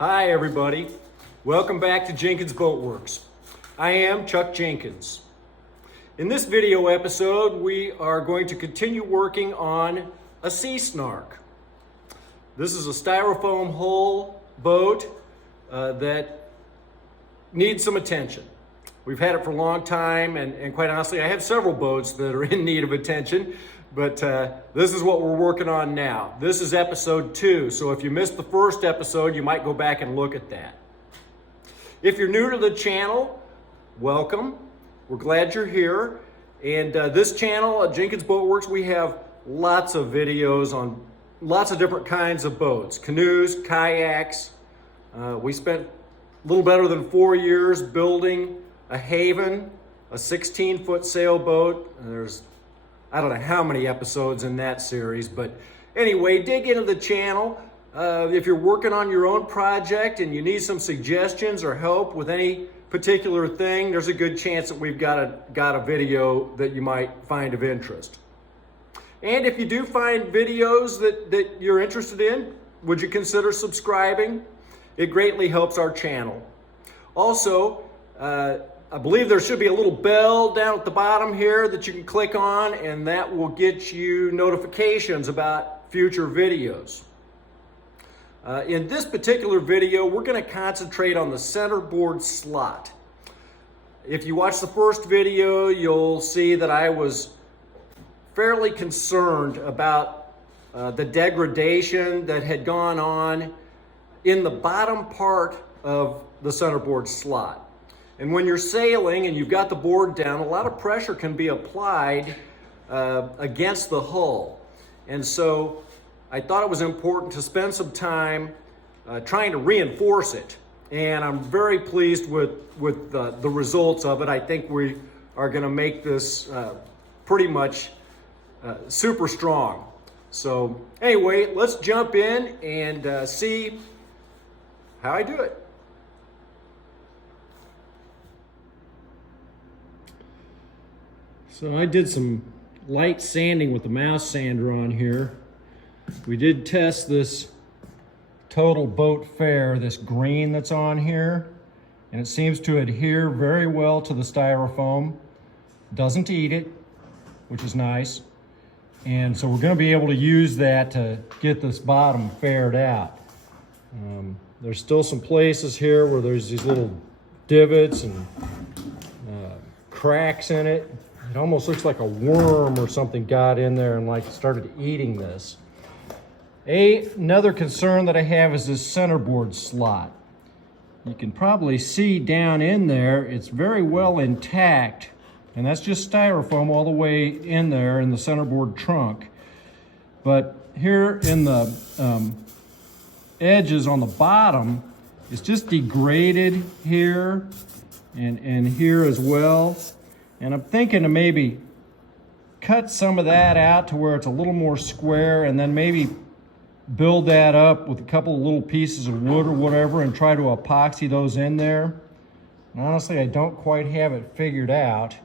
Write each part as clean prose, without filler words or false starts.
Hi everybody, welcome back to Jenkins Boat Works. I am Chuck Jenkins. In this video episode, we are going to continue working on a sea snark. This is a styrofoam hull boat that needs some attention. We've had it for a long time, and quite honestly, I have several boats that are in need of attention. But this is what we're working on now. This is episode 2, so if you missed the first episode, you might go back and look at that. If you're new to the channel, welcome. We're glad you're here. And this channel at Jenkins Boat Works, we have lots of videos on lots of different kinds of boats, canoes, kayaks. We spent a little better than 4 years building a Haven, a 16-foot sailboat. There's I don't know how many episodes in that series, but anyway, dig into the channel. If you're working on your own project and you need some suggestions or help with any particular thing, there's a good chance that we've got a video that you might find of interest. And if you do find videos that you're interested in, would you consider subscribing? It greatly helps our channel. Also, I believe there should be a little bell down at the bottom here that you can click on, and that will get you notifications about future videos. In this particular video, we're going to concentrate on the centerboard slot. If you watch the first video, you'll see that I was fairly concerned about the degradation that had gone on in the bottom part of the centerboard slot. And when you're sailing and you've got the board down, a lot of pressure can be applied against the hull. And so I thought it was important to spend some time trying to reinforce it. And I'm very pleased with the results of it. I think we are going to make this pretty much super strong. So anyway, let's jump in and see how I do it. So I did some light sanding with the mouse sander on here. We did test this Total Boat Fair, this green that's on here, and it seems to adhere very well to the styrofoam. Doesn't eat it, which is nice. And so we're going to be able to use that to get this bottom faired out. There's still some places here where there's these little divots and cracks in it. It almost looks like a worm or something got in there and like started eating this. Another concern that I have is this centerboard slot. You can probably see down in there, it's very well intact, and that's just styrofoam all the way in there in the centerboard trunk. But here in the edges on the bottom, it's just degraded here and here as well. And I'm thinking to maybe cut some of that out to where it's a little more square, and then maybe build that up with a couple of little pieces of wood or whatever and try to epoxy those in there. And honestly, I don't quite have it figured out.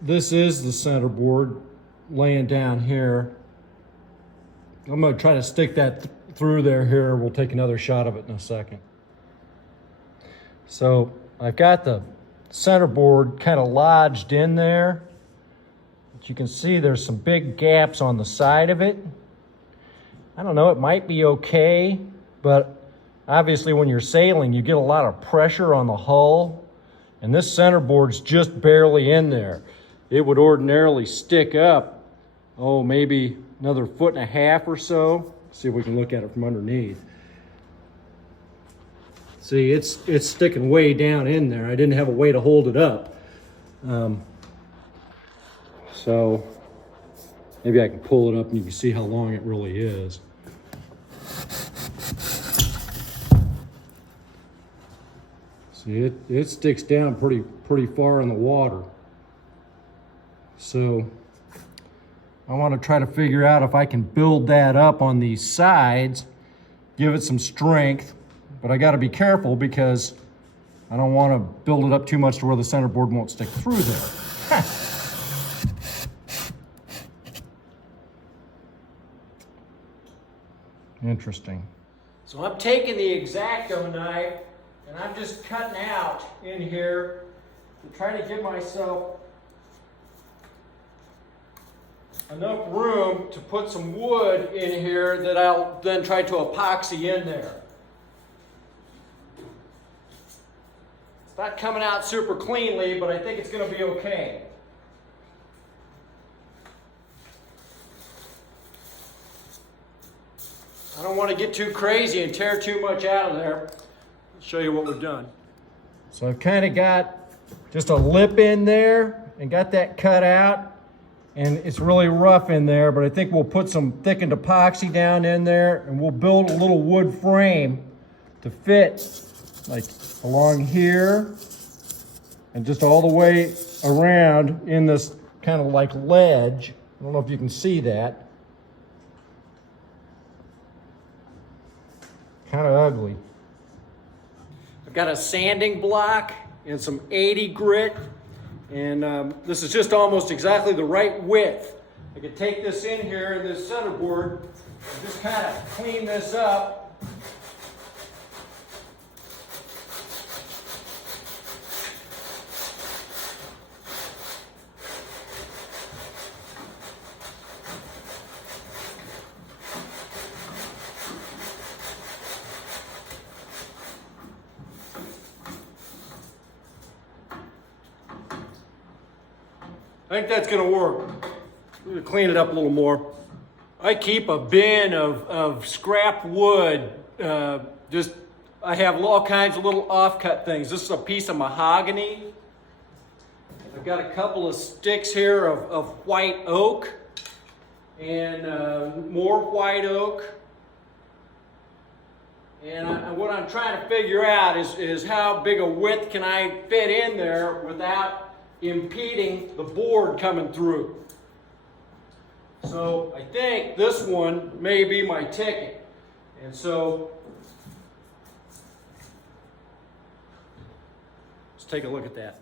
This is the centerboard laying down here. I'm going to try to stick that through there here. We'll take another shot of it in a second. So I've got the centerboard kind of lodged in there. But you can see there's some big gaps on the side of it. I don't know, it might be okay, but obviously when you're sailing, you get a lot of pressure on the hull, and this centerboard's just barely in there. It would ordinarily stick up, maybe another 1.5 feet or so. Let's see if we can look at it from underneath. See, it's sticking way down in there. I didn't have a way to hold it up. So maybe I can pull it up and you can see how long it really is. See, it sticks down pretty far in the water. So I want to try to figure out if I can build that up on these sides, give it some strength. But I got to be careful because I don't want to build it up too much to where the centerboard won't stick through there. Interesting. So I'm taking the X-Acto knife and I'm just cutting out in here to try to give myself enough room to put some wood in here that I'll then try to epoxy in there. It's not coming out super cleanly, but I think it's going to be okay. I don't want to get too crazy and tear too much out of there. I'll show you what we've done. So I've kind of got just a lip in there and got that cut out. And it's really rough in there, but I think we'll put some thickened epoxy down in there and we'll build a little wood frame to fit like along here and just all the way around in this kind of like ledge. I don't know if you can see that. Kind of ugly. I've got a sanding block and some 80 grit. And this is just almost exactly the right width. I could take this in here in this centerboard and just kind of clean this up. I think that's gonna work. I'm gonna clean it up a little more. I keep a bin of scrap wood. I have all kinds of little offcut things. This is a piece of mahogany. I've got a couple of sticks here of white oak and more white oak. And what I'm trying to figure out is how big a width can I fit in there without impeding the board coming through. So I think this one may be my ticket. And so let's take a look at that.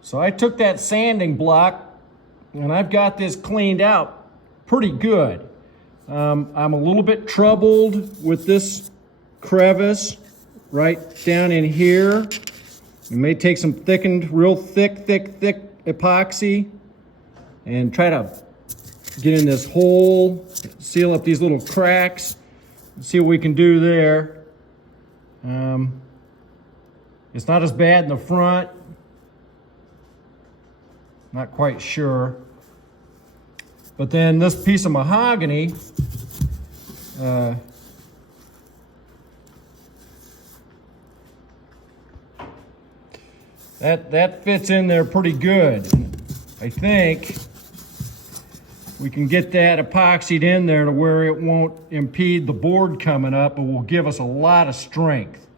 So I took that sanding block and I've got this cleaned out pretty good. I'm a little bit troubled with this crevice right down in here. You may take some thickened, real thick epoxy and try to get in this hole, seal up these little cracks, and see what we can do there. It's not as bad in the front. Not quite sure. But then this piece of mahogany, that fits in there pretty good. I think we can get that epoxied in there to where it won't impede the board coming up, but will give us a lot of strength.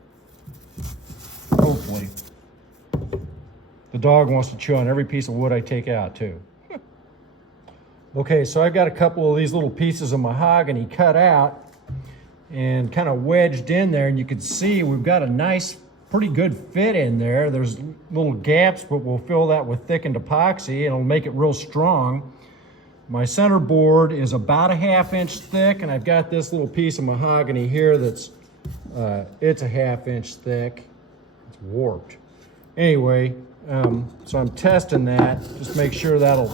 Hopefully. The dog wants to chew on every piece of wood I take out too. Okay, so I've got a couple of these little pieces of mahogany cut out and kind of wedged in there, and you can see we've got a nice, pretty good fit in there. There's little gaps, but we'll fill that with thickened epoxy and it'll make it real strong. My center board is about a 1/2 inch thick, and I've got this little piece of mahogany here that's, it's a 1/2 inch thick. It's warped. Anyway, so I'm testing that, just make sure that'll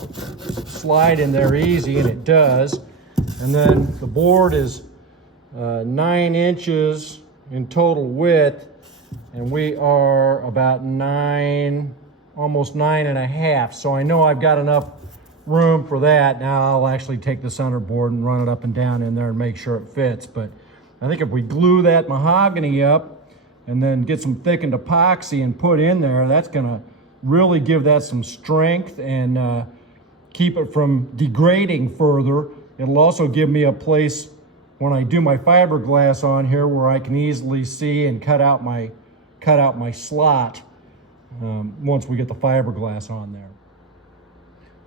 slide in there easy, and it does. And then the board is 9 inches in total width, and we are about 9, almost 9.5. So I know I've got enough room for that. Now I'll actually take the center board and run it up and down in there and make sure it fits. But I think if we glue that mahogany up and then get some thickened epoxy and put in there, that's gonna really give that some strength and keep it from degrading further. It'll also give me a place when I do my fiberglass on here where I can easily see and cut out my slot once we get the fiberglass on there.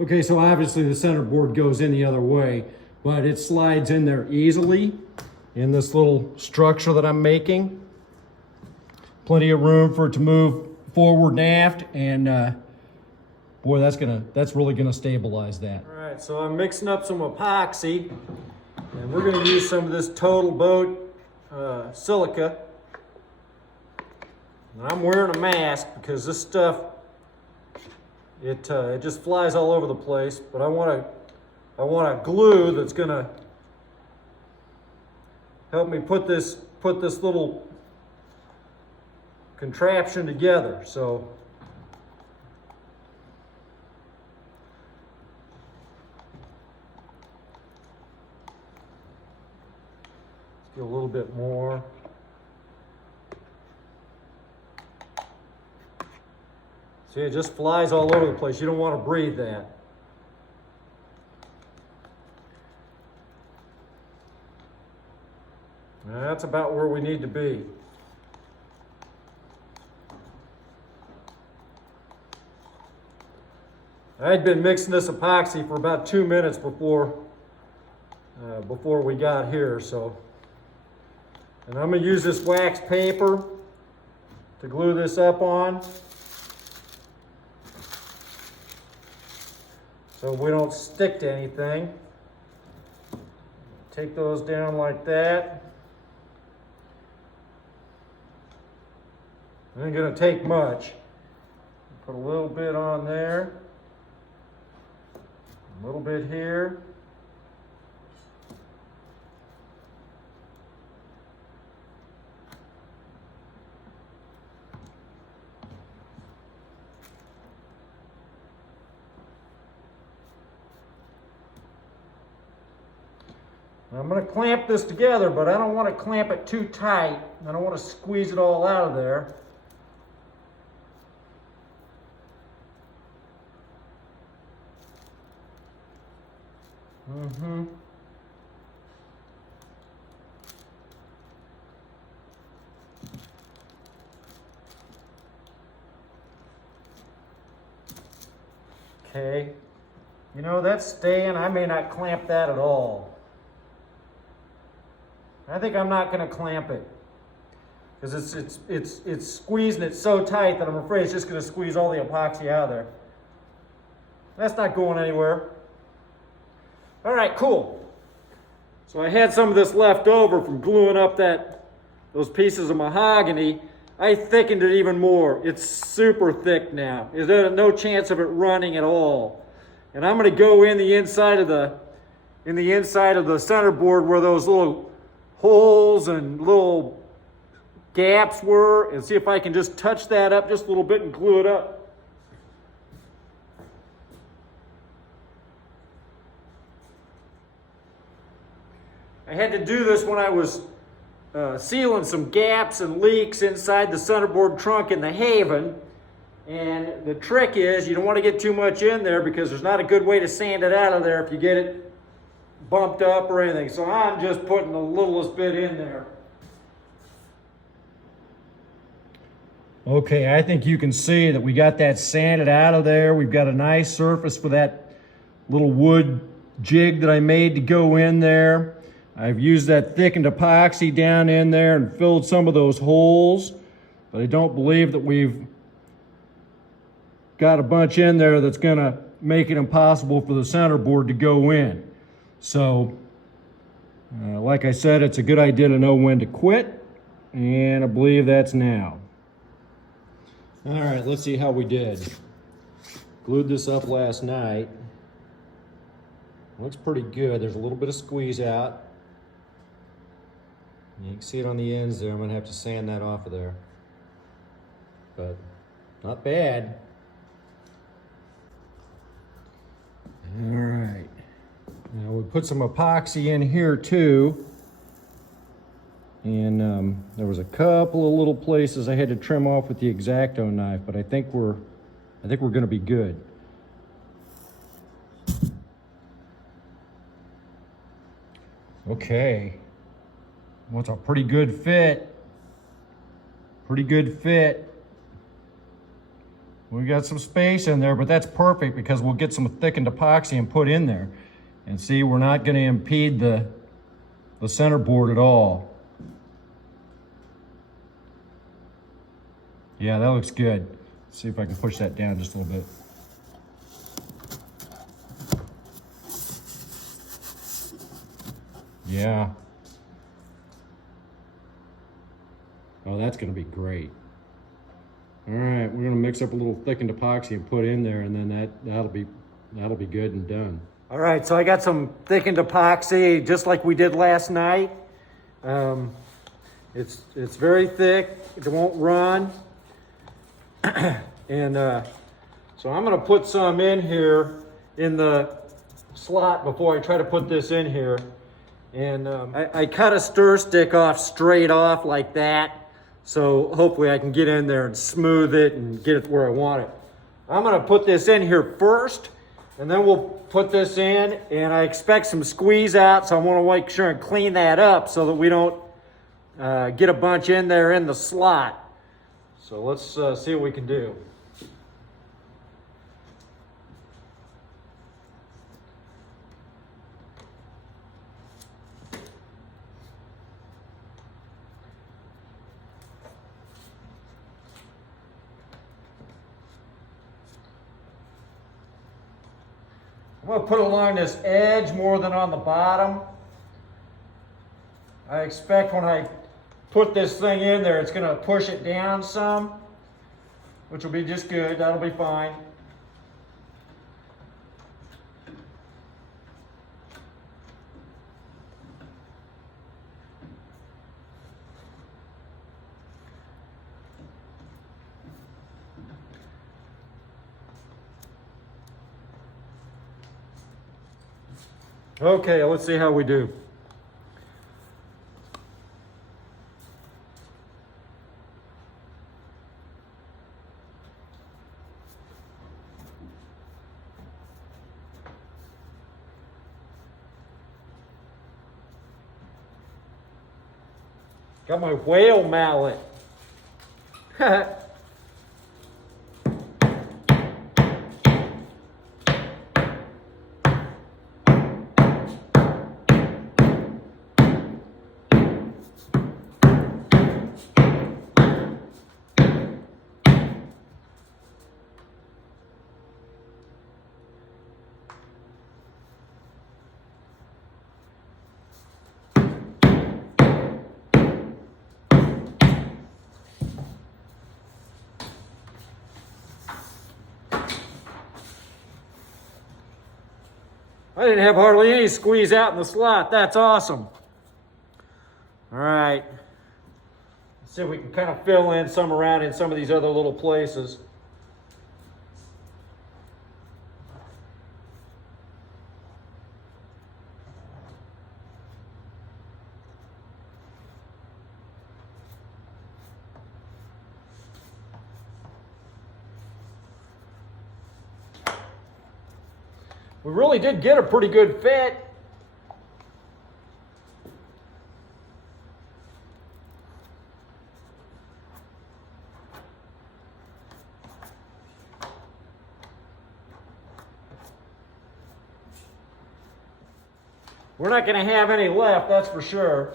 Okay, so obviously the center board goes in the other way, but it slides in there easily in this little structure that I'm making. Plenty of room for it to move forward and aft, and boy, that's really gonna stabilize that. All right, so I'm mixing up some epoxy, And we're going to use some of this Total Boat silica. And I'm wearing a mask because this stuff, it just flies all over the place. But I want a glue that's going to help me put this little contraption together. So let's get a little bit more. See, it just flies all over the place. You don't want to breathe that. That's about where we need to be. I had been mixing this epoxy for about 2 minutes before we got here, so. And I'm going to use this wax paper to glue this up on, so we don't stick to anything. Take those down like that. It ain't gonna take much. Put a little bit on there, a little bit here. I'm going to clamp this together, but I don't want to clamp it too tight. I don't want to squeeze it all out of there. Okay. You know, that's staying. I may not clamp that at all. I think I'm not going to clamp it because it's squeezing it so tight that I'm afraid it's just going to squeeze all the epoxy out of there. That's not going anywhere. All right, cool. So I had some of this left over from gluing up those pieces of mahogany. I thickened it even more. It's super thick now. There's no chance of it running at all. And I'm going to go in the inside of the center board where those little holes and little gaps were, and see if I can just touch that up just a little bit and glue it up. I had to do this when I was sealing some gaps and leaks inside the centerboard trunk in the Haven. And the trick is you don't want to get too much in there because there's not a good way to sand it out of there if you get it bumped up or anything. So I'm just putting the littlest bit in there. Okay, I think you can see that we got that sanded out of there. We've got a nice surface for that little wood jig that I made to go in there. I've used that thickened epoxy down in there and filled some of those holes, but I don't believe that we've got a bunch in there that's gonna make it impossible for the centerboard to go in. So, like I said, it's a good idea to know when to quit, and I believe that's now. All right, let's see how we did. Glued this up last night. Looks pretty good. There's a little bit of squeeze out. You can see it on the ends there. I'm gonna have to sand that off of there. But not bad. All right. Now we put some epoxy in here too. And there was a couple of little places I had to trim off with the X-Acto knife, but I think we're gonna be good. Okay. Well, it's a pretty good fit. Pretty good fit. We got some space in there, but that's perfect because we'll get some thickened epoxy and put in there. And see, we're not going to impede the center board at all. Yeah, that looks good. Let's see if I can push that down just a little bit. Yeah. Oh, that's gonna be great. All right, we're gonna mix up a little thickened epoxy and put in there, and then that'll be good and done. All right, so I got some thickened epoxy, just like we did last night. It's very thick. It won't run. And so I'm gonna put some in here in the slot before I try to put this in here. And I cut a stir stick off straight off like that. So hopefully I can get in there and smooth it and get it where I want it. I'm gonna put this in here first, and then we'll put this in, and I expect some squeeze out, so I wanna make sure and clean that up so that we don't get a bunch in there in the slot. So let's see what we can do. I'm going to put along this edge more than on the bottom. I expect when I put this thing in there, it's going to push it down some, which will be just good. That'll be fine. Okay, let's see how we do. Got my whale mallet. I didn't have hardly any squeeze out in the slot. That's awesome. All right. Let's see if we can kind of fill in some around in some of these other little places. We really did get a pretty good fit. We're not going to have any left, that's for sure.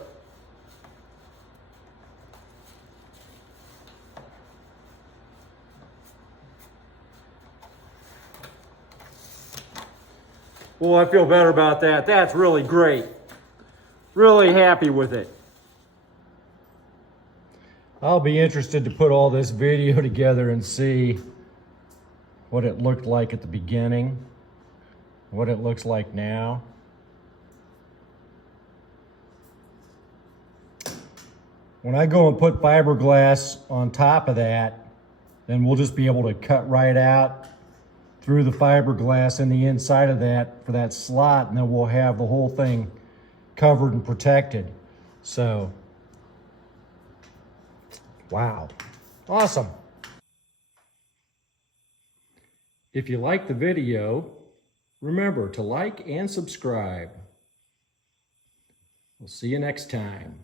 Well, I feel better about that. That's really great. Really happy with it. I'll be interested to put all this video together and see what it looked like at the beginning, what it looks like now. When I go and put fiberglass on top of that, then we'll just be able to cut right out through the fiberglass in the inside of that for that slot, and then we'll have the whole thing covered and protected. So, wow, awesome. If you like the video, remember to like and subscribe. We'll see you next time.